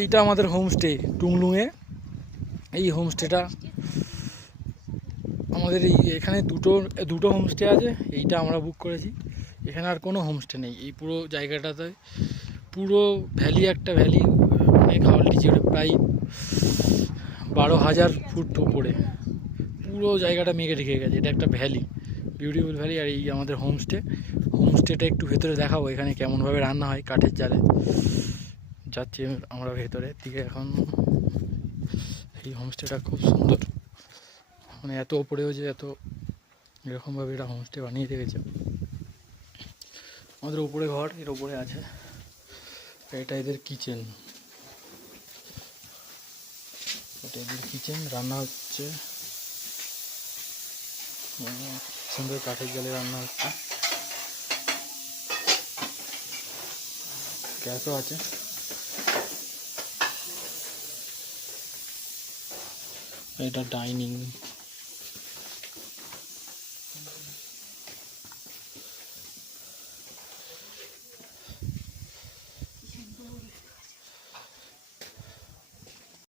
এইটা আমাদের হোমস্টে টুংলুঙে। এই হোমস্টেটা আমাদের এখানে দুটো হোমস্টে আছে, এইটা আমরা বুক করেছি। এখানে আর কোনো হোমস্টে নেই এই পুরো জায়গাটাতে। পুরো ভ্যালি, একটা ভ্যালি, অনেক অল্টিটিউডে, প্রায় 12,000 ফুট উপরে পুরো জায়গাটা মেঘে ঢেকে গেছে। এটা একটা ভ্যালি, বিউটিফুল ভ্যালি। আর এই আমাদের হোমস্টেটা একটু ভেতরে দেখাবো, এখানে কেমনভাবে রান্না হয় কাঠের জালে। যাচ্ছি আমরা ভেতরের দিকে এখন। এই হোমস্টেটা খুব সুন্দর, মানে এত ওপরেও যে এত এরকমভাবে এটা হোমস্টে বানিয়ে রেখেছে। আমাদের উপরে ঘর, এর ওপরে আছে, এটা এদের কিচেন। এটা এদের কিচেন, রান্না হচ্ছে সুন্দর কাঠের জালে রান্না হচ্ছে। গ্যাসও আছে। এটা ডাইনিং।